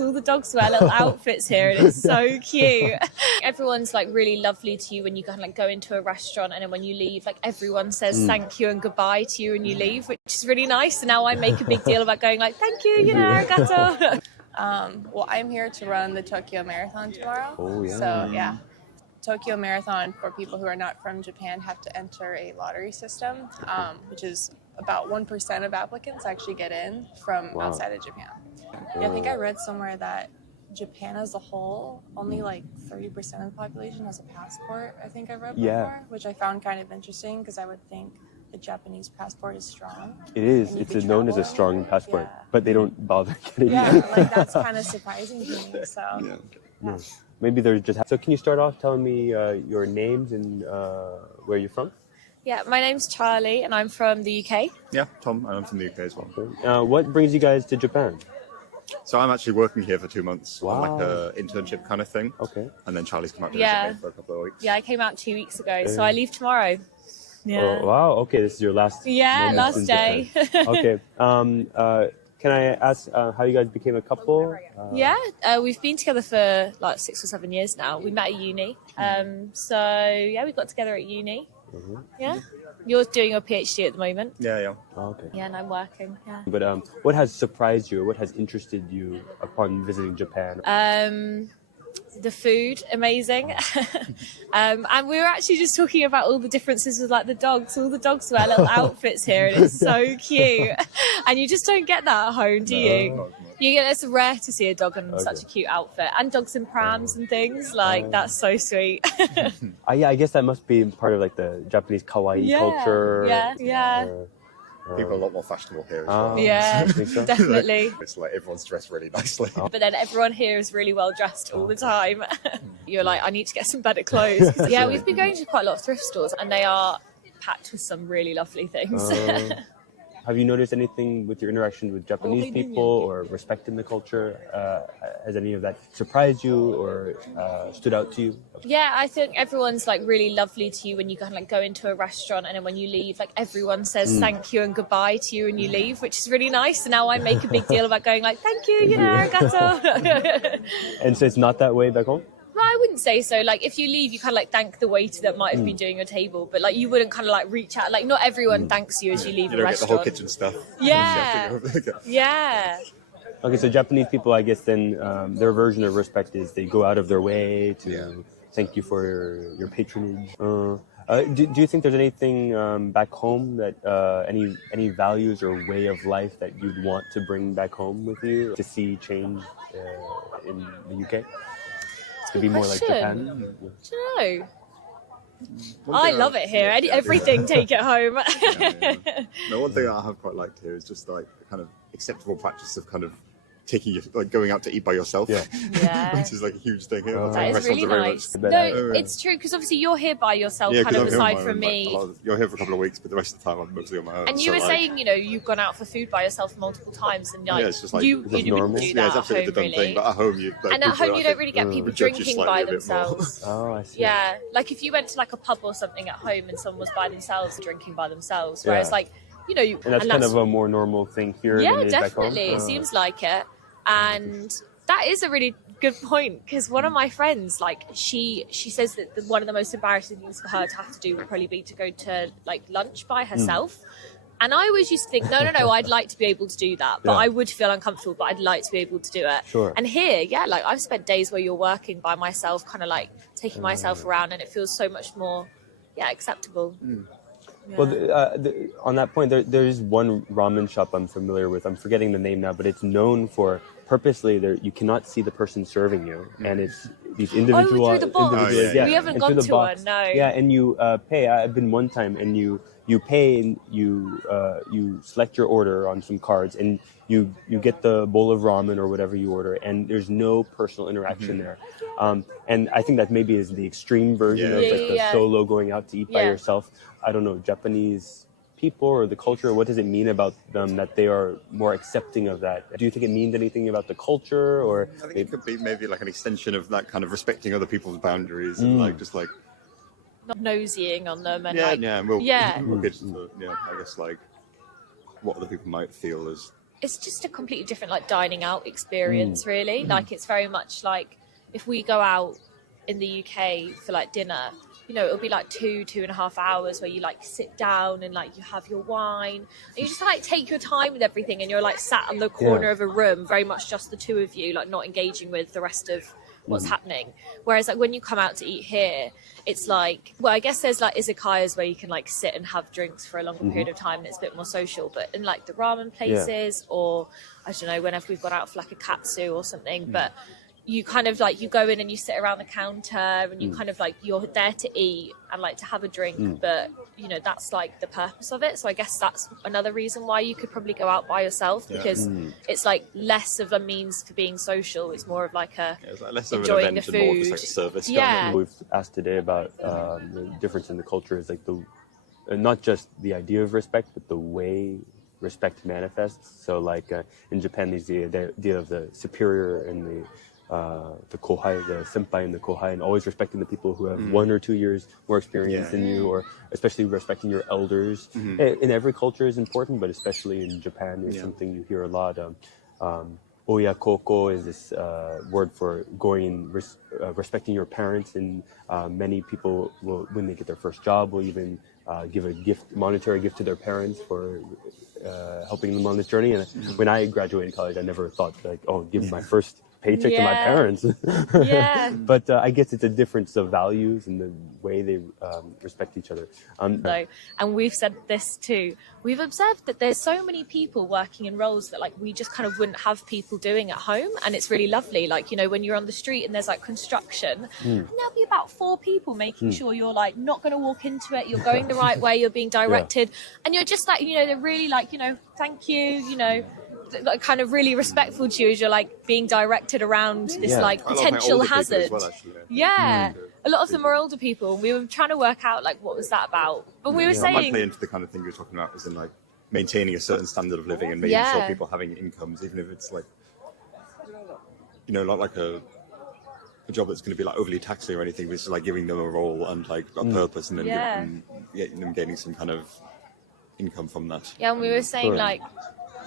All the dogs wear little outfits here and it's so cute. Everyone's like really lovely to you when you kind of like go into a restaurant, and then when you leave, like everyone says thank you and goodbye to you when you leave, which is really nice. And now I make a big deal about going like thank you, you know, arigato. Well, I'm here to run the Tokyo Marathon tomorrow. Oh, yeah. So, yeah. Tokyo Marathon, for people who are not from Japan, have to enter a lottery system, which is about 1% of applicants actually get in from outside of Japan. Yeah, I think I read somewhere that Japan as a whole, only like 30% of the population has a passport, I think I read before, which I found kind of interesting because I would think the Japanese passport is strong. It is. It's known as a strong passport, but they don't bother getting it. Yeah, like that's kind of surprising to me. So, yeah. Maybe they're just. So, can you start off telling me your names and where you're from? Yeah, my name's Charlie and I'm from the UK. Yeah, Tom, and I'm from the UK as well. What brings you guys to Japan? So I'm actually working here for 2 months on like a internship kind of thing. Okay. And then Charlie's come out to visit me for a couple of weeks. Yeah, I came out 2 weeks ago, so I leave tomorrow. Yeah. Oh, wow. Okay, this is your last. Yeah, last day. Okay. Can I ask how you guys became a couple? We've been together for like 6 or 7 years now. We met at uni. So yeah, we got together at uni. Yeah. You're doing your PhD at the moment. Yeah. Oh, okay. Yeah, and I'm working. Yeah. But what has surprised you, or what has interested you upon visiting Japan? The food, amazing. And we were actually just talking about all the differences with like the dogs. All the dogs wear little outfits here and it's so cute. And you just don't get that at home, do you? It's rare to see a dog in such a cute outfit. And dogs in prams and things, like that's so sweet. I guess that must be part of like the Japanese kawaii culture. Yeah. People are a lot more fashionable here as well. Yeah, definitely. It's like everyone's dressed really nicely. But then everyone here is really well dressed all the time. You're like, I need to get some better clothes. Yeah, we've been going to quite a lot of thrift stores and they are packed with some really lovely things. Have you noticed anything with your interaction with Japanese people or respecting the culture? Has any of that surprised you or stood out to you? Yeah, I think everyone's like really lovely to you when you kind of like go into a restaurant, and then when you leave, like everyone says thank you and goodbye to you when you leave, which is really nice. And now I make a big deal about going like thank you, you know, arigato. And so it's not that way back home? No, I wouldn't say so. Like, if you leave, you kind of like thank the waiter that might have been doing your table, but like you wouldn't kind of like reach out. Like, not everyone thanks you as you leave You the don't get the restaurant. whole kitchen stuff. Yeah. Yeah. Okay, so Japanese people, I guess then their version of respect is they go out of their way to thank you for your patronage. Do you think there's anything back home that any values or way of life that you'd want to bring back home with you to see change in the UK? To be more like Japan? I don't know. I love it here. Everything, take it home. No, one thing I have quite liked here is just like the kind of acceptable practice of kind of taking like going out to eat by yourself, which is like a huge thing here. That is really nice. No, it's true, because obviously you're here by yourself, kind of aside from me. You're here for a couple of weeks, but the rest of the time I'm mostly on my own. And you were saying, you know, you've gone out for food by yourself multiple times, and like, it's just like you wouldn't do that it's absolutely at home, the dumb thing, but at home you. Like, and at home you don't really get people drinking by themselves. Oh, I see. Yeah, like if you went to like a pub or something at home and someone was by themselves drinking by themselves, whereas like, you know, and that's kind of a more normal thing here. Yeah, than it is definitely. Back home. It seems like it. And that is a really good point, because one of my friends, like she says that one of the most embarrassing things for her to have to do would probably be to go to like lunch by herself. And I always used to think, no, I'd like to be able to do that, but I would feel uncomfortable, but I'd like to be able to do it. Sure. And here, like I've spent days where you're working by myself, kind of like taking myself around, and it feels so much more, acceptable. Yeah. Well, on that point, there is one ramen shop I'm familiar with. I'm forgetting the name now, but it's known for purposely you cannot see the person serving you, and it's these individual. Through the box. We haven't gone to one. No. Yeah, and you pay. I've been one time, and you pay and you select your order on some cards, and you get the bowl of ramen or whatever you order, and there's no personal interaction there. And I think that maybe is the extreme version of like the solo going out to eat by yourself. I don't know, Japanese people or the culture, what does it mean about them that they are more accepting of that? Do you think it means anything about the culture, or? I think it could be maybe like an extension of that kind of respecting other people's boundaries and like just like not nosying on them and we'll get to I guess like what other people might feel as it's just a completely different like dining out experience, really. Like it's very much like if we go out in the UK for like dinner, you know, it'll be like 2.5 hours where you like sit down and like you have your wine and you just like take your time with everything, and you're like sat on the corner of a room, very much just the two of you, like not engaging with the rest of what's happening. Whereas like when you come out to eat here, it's like, well, I guess there's like izakayas where you can like sit and have drinks for a longer period of time and it's a bit more social, but in like the ramen places or I don't know, whenever we've gone out for like a katsu or something, but you kind of like, you go in and you sit around the counter and you kind of like, you're there to eat and like to have a drink, but you know, that's like the purpose of it. So I guess that's another reason why you could probably go out by yourself, because it's like less of a means for being social. It's more of like a it's like less enjoying of an event the and more food. just like a service. Yeah. We've asked today about the difference in the culture is like the not just the idea of respect, but the way respect manifests. So like in Japan, there's the idea of the superior and the kohai, the senpai and the kohai, and always respecting the people who have 1 or 2 years more experience than you, or especially respecting your elders. In every culture is important, but especially in Japan, it's something you hear a lot. Oyakoko is this word for going and respecting your parents, and many people will, when they get their first job, will even give a gift, monetary gift to their parents for helping them on this journey. And when I graduated college, I never thought like, oh, give my first paycheck to my parents. But I guess it's a difference of values and the way they respect each other. And we've said this too. We've observed that there's so many people working in roles that like we just kind of wouldn't have people doing at home, and it's really lovely. Like, you know, when you're on the street and there's like construction, and there'll be about 4 people making sure you're like not going to walk into it, you're going the right way, you're being directed, and you're just like, you know, they're really like, you know, thank you, you know, like kind of really respectful to you as you're like being directed around this like potential hazard. Well, a lot of them are older people. We were trying to work out like what was that about, but we were I might saying play into the kind of thing you're talking about, as in like maintaining a certain standard of living and making sure people having incomes, even if it's like, you know, not like a job that's going to be like overly taxing or anything, but it's like giving them a role and like a purpose, and then getting them gaining some kind of income from that. And we were saying like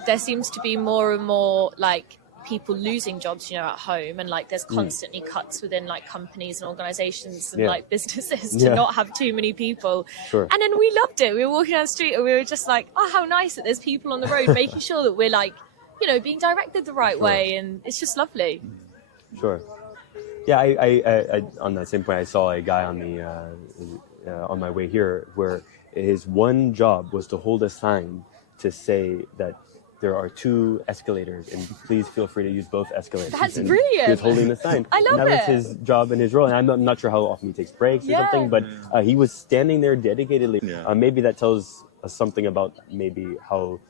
there seems to be more and more like people losing jobs, you know, at home, and like there's constantly cuts within like companies and organizations and like businesses to not have too many people. And then we loved it. We were walking down the street and we were just like, oh, how nice that there's people on the road making sure that we're like, you know, being directed the right way, and it's just lovely. Yeah, I on that same point, I saw a guy on the on my way here where his one job was to hold a sign to say that there are 2 escalators, and please feel free to use both escalators. That's and brilliant. He was holding the sign. I love and that it. was his job and his role. And I'm not sure how often he takes breaks or something, but he was standing there dedicatedly. Maybe that tells us something about maybe how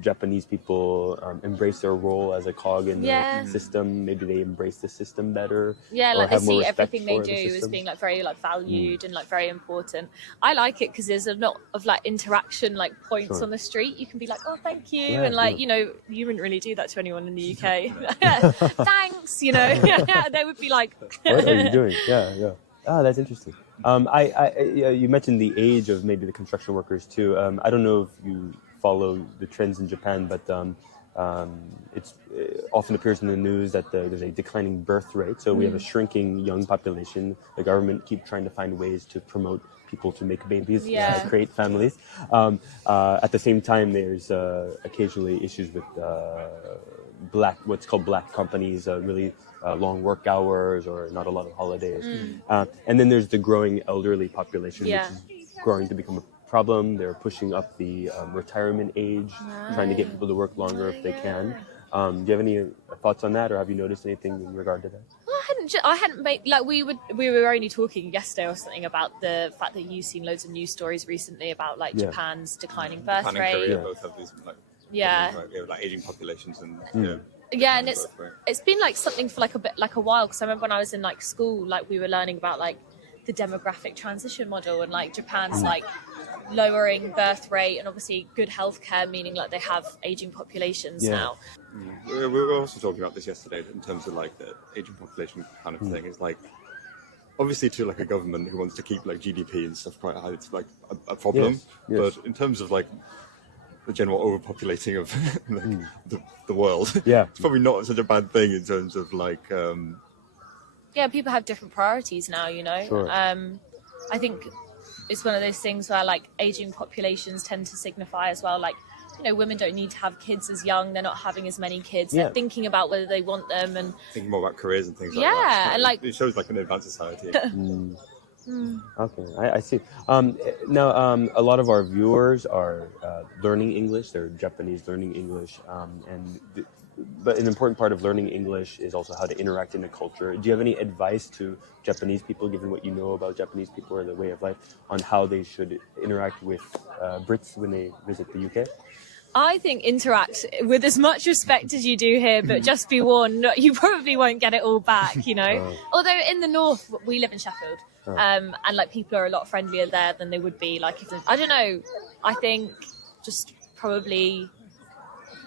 Japanese people embrace their role as a cog in the system. Maybe they embrace the system better. Like they see everything they do as being like very like valued and like very important. I like it because there's a lot of like interaction, like points on the street. You can be like, oh, thank you, and like you know, you wouldn't really do that to anyone in the UK. Thanks, you know. They would be like, what are you doing? Ah, that's interesting. You mentioned the age of maybe the construction workers too. I don't know if you follow the trends in Japan, but it often appears in the news that there's a declining birth rate. So we have a shrinking young population. The government keep trying to find ways to promote people to make babies, create families. At the same time, there's occasionally issues with what's called black companies, really long work hours or not a lot of holidays. And then there's the growing elderly population, which is growing to become a problem. They're pushing up the retirement age, trying to get people to work longer if they can. Do you have any thoughts on that, or have you noticed anything in regard to that? I hadn't made like we were only talking yesterday or something about the fact that you've seen loads of news stories recently about like Japan's declining birth Japan rate. and Korea both have these like aging populations and and it's been like something for like a while, because I remember when I was in like school, like we were learning about like the demographic transition model, and like Japan's like lowering birth rate and obviously good healthcare, meaning like they have aging populations now. We were also talking about this yesterday in terms of like the aging population kind of thing. It's like obviously to like a government who wants to keep like GDP and stuff quite high, it's like a problem. But in terms of like the general overpopulating of the world. Yeah. It's probably not such a bad thing in terms of like. Yeah, people have different priorities now, you know. Sure. I think it's one of those things where like aging populations tend to signify as well, like, you know, women don't need to have kids as young. They're not having as many kids. Yeah. They're thinking about whether they want them and Thinking more about careers and things like Yeah, that. and, like- it shows like an advanced society. Okay, I see. Now, a lot of our viewers are learning English. They're Japanese learning English, but an important part of learning English is also how to interact in the culture. Do you have any advice to Japanese people, given what you know about Japanese people or the way of life, on how they should interact with Brits when they visit the UK? I think interact with as much respect as you do here, but just be warned, you probably won't get it all back, you know. Although in the north, we live in Sheffield, and like people are a lot friendlier there than they would be like if I don't know. I think just probably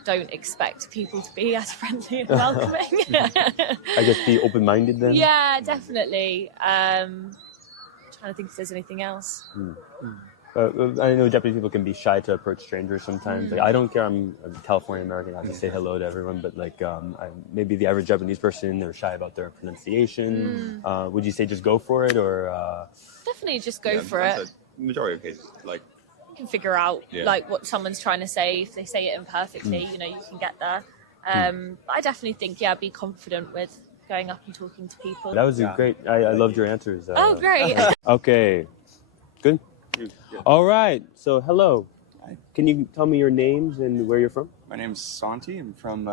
don't expect people to be as friendly and welcoming. I guess be open-minded then? Yeah, definitely. Trying to think if there's anything else. I know Japanese people can be shy to approach strangers sometimes. Like, I don't care. I'm a California American. I can say hello to everyone, but like maybe the average Japanese person, they're shy about their pronunciation. Would you say just go for it, or? Definitely just go for I'd it. say Majority of cases, like You can figure out Yeah. like what someone's trying to say. If they say it imperfectly, you know, you can get there. But I definitely think, yeah, be confident with going up and talking to people. That was great. I loved your answers. Oh, great. Okay, good. All right. So hello. Hi. Can you tell me your names and where you're from? My name is Santi. I'm from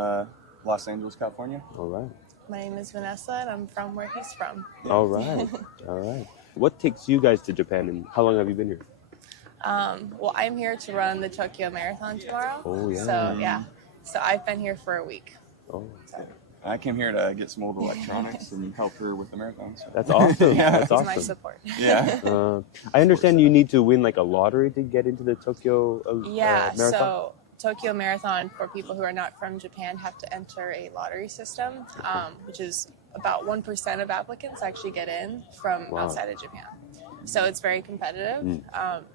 Los Angeles, California. All right. My name is Vanessa, and I'm from where he's from. All right. All right. What takes you guys to Japan, and how long have you been here? Well, I'm here to run the Tokyo Marathon tomorrow. Oh, yeah. So yeah, so I've been here for a week. Oh, I came here to get some old electronics and help her with the marathon. So. that's awesome. Yeah. That's He's my awesome. support. Yeah. I understand you need to win like a lottery to get into the Tokyo Yeah, marathon. so Tokyo Marathon, for people who are not from Japan, have to enter a lottery system, which is about 1% of applicants actually get in from Wow. outside of Japan. So it's very competitive.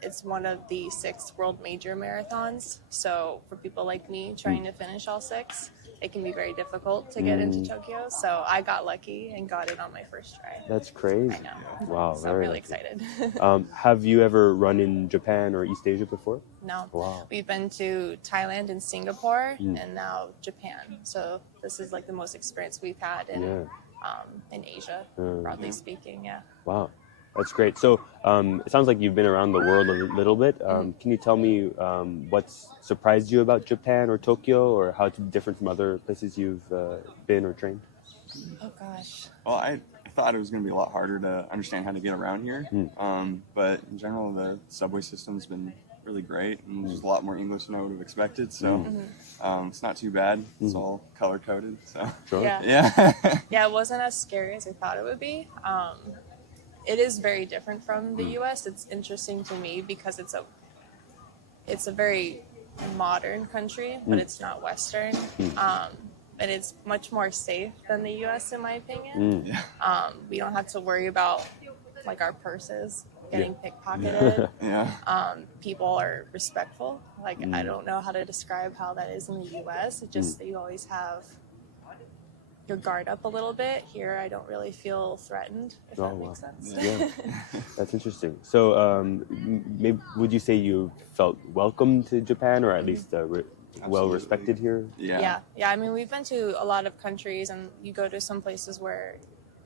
It's one of the 6 world major marathons. So for people like me trying to finish all 6, it can be very difficult to get into Tokyo. So I got lucky and got it on my first try. That's crazy. I know. Wow, So I'm very really lucky. excited. Have you ever run in Japan or East Asia before? No. Wow. We've been to Thailand and Singapore and now Japan. So this is like the most experience we've had in Asia, broadly speaking. Yeah. Wow, that's great. So it sounds like you've been around the world a little bit. Can you tell me what's surprised you about Japan or Tokyo, or how it's different from other places you've been or trained? Oh gosh. Well, I thought it was going to be a lot harder to understand how to get around here. But in general, the subway system's been really great, and there's a lot more English than I would have expected. So it's not too bad. It's all color coded. So Sure. Yeah. yeah. Yeah, it wasn't as scary as I thought it would be. It is very different from the U.S. It's interesting to me because it's a very modern country, but it's not Western. And it's much more safe than the U.S. in my opinion. We don't have to worry about like our purses getting pickpocketed. Yeah. People are respectful. Like I don't know how to describe how that is in the U.S. It just that you always have your guard up a little bit. Here, I don't really feel threatened. If that makes sense. Yeah, that's interesting. So, maybe would you say you felt welcome to Japan, or at least well respected here? Yeah. I mean, we've been to a lot of countries, and you go to some places where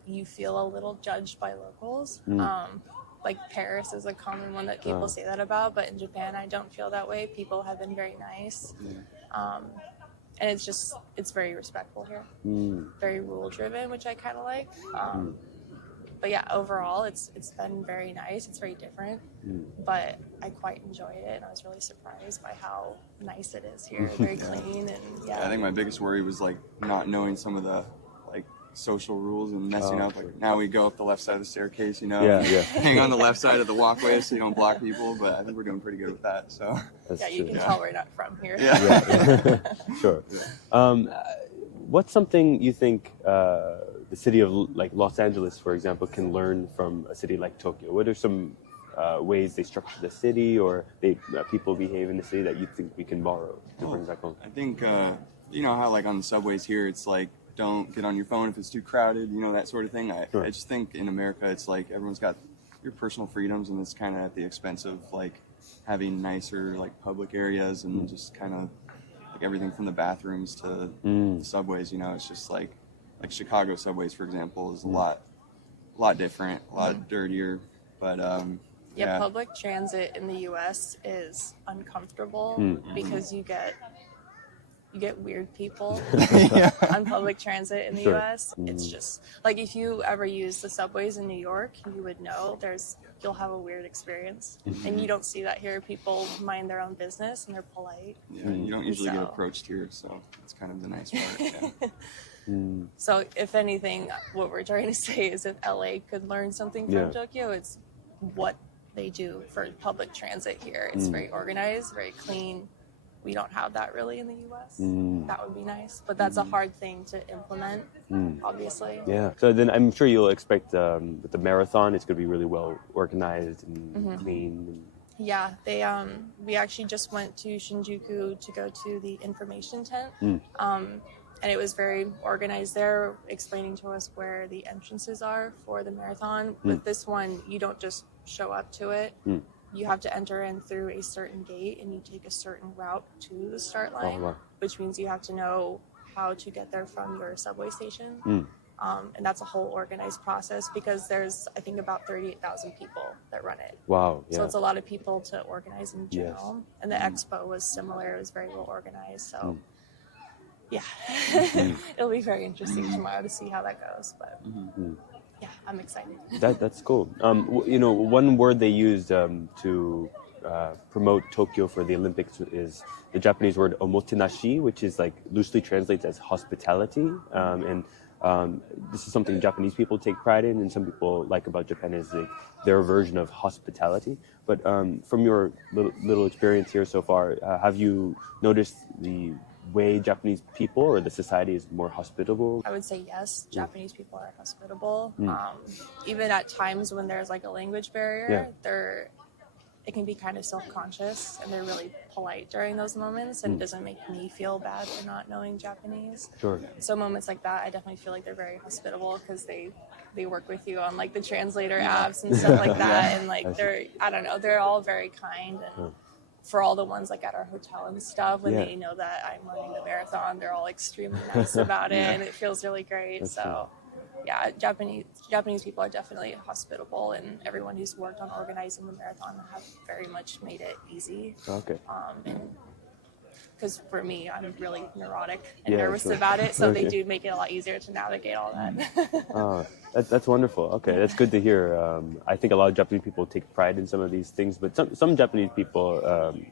you feel a little judged by locals. Like Paris is a common one that people say that about, but in Japan, I don't feel that way. People have been very nice. And it's very respectful here. Very rule driven, which I kind of like. But yeah, overall, it's been very nice. It's very different, but I quite enjoyed it. And I was really surprised by how nice it is here. Very clean and I think my biggest worry was like not knowing some of the like social rules and messing up. Like now we go up the left side of the staircase, you know, hang on the left side of the walkway so you don't block people. But I think we're doing pretty good with that. So That's you true. can tell we're not from here. Sure. What's something you think the city of like Los Angeles, for example, can learn from a city like Tokyo? What are some ways they structure the city or people behave in the city that you think we can borrow to bring back home? I think, you know how like on the subways here, it's like, don't get on your phone if it's too crowded, you know, that sort of thing. I just think in America, it's like everyone's got your personal freedoms, and it's kind of at the expense of like having nicer like public areas and just kind of like everything from the bathrooms to the subways. You know, it's just like Chicago subways, for example, is a lot different, a lot dirtier. But yeah, public transit in the U.S. is uncomfortable because you get weird people on public transit in the U.S. It's just like if you ever use the subways in New York, you would know you'll have a weird experience, and you don't see that here. People mind their own business and they're polite. Yeah, you don't usually get approached here, so that's kind of the nice part. Yeah. So if anything, what we're trying to say is if LA could learn something from Tokyo, it's what they do for public transit here. It's very organized, very clean. We don't have that really in the U.S. That would be nice, but that's a hard thing to implement, obviously. Yeah. So then I'm sure you'll expect with the marathon, it's going to be really well organized and clean. Yeah, we actually just went to Shinjuku to go to the information tent, and it was very organized there, explaining to us where the entrances are for the marathon. With this one, you don't just show up to it. You have to enter in through a certain gate, and you take a certain route to the start line, which means you have to know how to get there from your subway station. And that's a whole organized process because there's, I think, about 38,000 people that run it. Wow. Yeah. So it's a lot of people to organize in general. And the expo was similar. It was very well organized. So, yeah, it'll be very interesting tomorrow to see how that goes. But yeah, I'm excited. That's cool. You know, one word they used to promote Tokyo for the Olympics is the Japanese word omotenashi, which is like loosely translates as hospitality. And this is something Japanese people take pride in, and some people like about Japan is like their version of hospitality. But from your little experience here so far, have you noticed the way Japanese people or the society is more hospitable? I would say yes. Japanese people are hospitable. Even at times when there's like a language barrier, it can be kind of self-conscious, and they're really polite during those moments, and it doesn't make me feel bad for not knowing Japanese. Sure. So moments like that, I definitely feel like they're very hospitable because they work with you on like the translator apps and stuff like that, and like they're all very kind. And for all the ones like at our hotel and stuff, when they know that I'm running the marathon, they're all extremely nice about it, and it feels really great. That's so yeah, Japanese people are definitely hospitable, and everyone who's worked on organizing the marathon have very much made it easy. Okay. Because for me, I'm really neurotic and nervous about it, so they do make it a lot easier to navigate all that. That's wonderful. Okay, that's good to hear. I think a lot of Japanese people take pride in some of these things, but some Japanese people,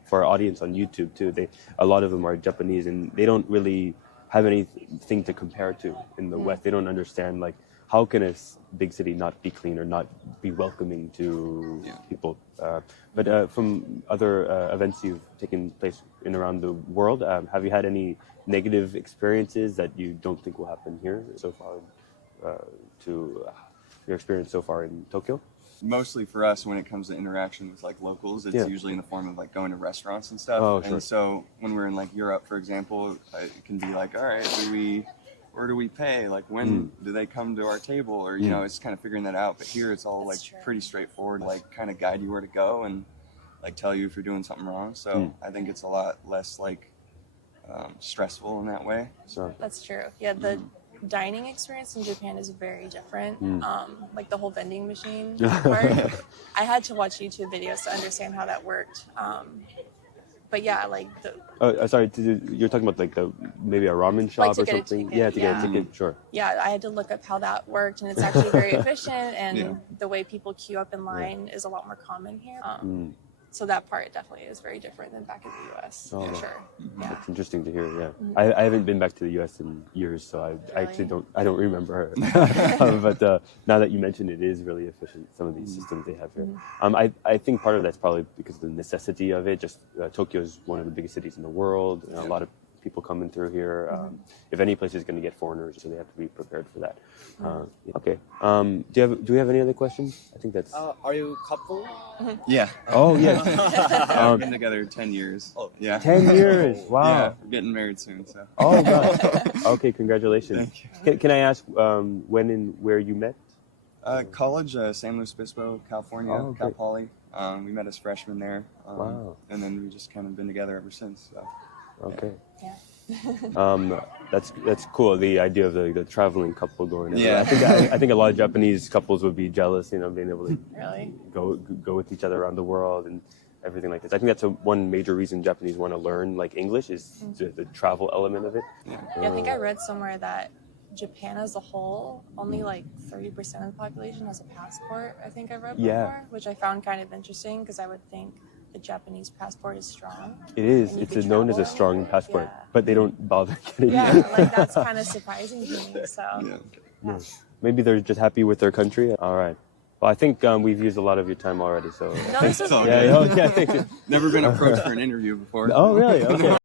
for our audience on YouTube too, a lot of them are Japanese, and they don't really have anything to compare to in the West. They don't understand like how can a big city not be clean or not be welcoming to people. But from other events you've taken place in around the world, have you had any negative experiences that you don't think will happen here so far? To your experience so far in Tokyo? Mostly for us, when it comes to interaction with like locals, it's usually in the form of like going to restaurants and stuff. Oh, sure. And so when we're in like Europe, for example, it can be like, all right, where do we pay? Like when do they come to our table? Or, you know, it's kind of figuring that out. But here it's all like pretty straightforward, like kind of guide you where to go and like tell you if you're doing something wrong. So I think it's a lot less like stressful in that way. So that's true. Yeah, the dining experience in Japan is very different. Like the whole vending machine part. I had to watch YouTube videos to understand how that worked. But yeah, like sorry, you're talking about like maybe a ramen shop like or something? To get a ticket, sure. Yeah, I had to look up how that worked, and it's actually very efficient, and the way people queue up in line is a lot more common here. So that part definitely is very different than back in the U.S. For sure. Yeah. That's interesting to hear. Yeah, I haven't been back to the U.S. in years, so I actually don't remember. But now that you mention it, is really efficient. Some of these systems they have here. I think part of that's probably because of the necessity of it. Just Tokyo is one of the biggest cities in the world, and a lot of people coming through here. If any place is going to get foreigners, so they have to be prepared for that. Okay. Do we have any other questions? I think that's. Are you a couple? Yeah. Oh yes. We've been together 10 years. Oh. Yeah. 10 years. Wow. Yeah, we're getting married soon, so. Oh gosh. Okay, congratulations. Can I ask when and where you met? College, San Luis Obispo, California, Oh, Cal great. Poly. We met as freshmen there. Wow. And then we've just kind of been together ever since. So. Okay. Yeah. That's cool. The idea of the traveling couple going. Yeah. I think a lot of Japanese couples would be jealous, being able to Really? go with each other around the world and everything like this. I think that's one major reason Japanese want to learn like English is the travel element of it. Yeah, I think I read somewhere that Japan as a whole, only like 30% of the population has a passport. I think I read before, Yeah. which I found kind of interesting because I would think the Japanese passport is strong. It is. And you It's could known as a travel. strong passport, Yeah. but they don't bother getting Yeah, it. like that's kind of surprising to me. So Yeah. Maybe they're just happy with their country. All right. Well, I think we've used a lot of your time already. So no, this was all yeah, good. yeah, thank you. Never been approached for an interview before. Oh, really? Okay.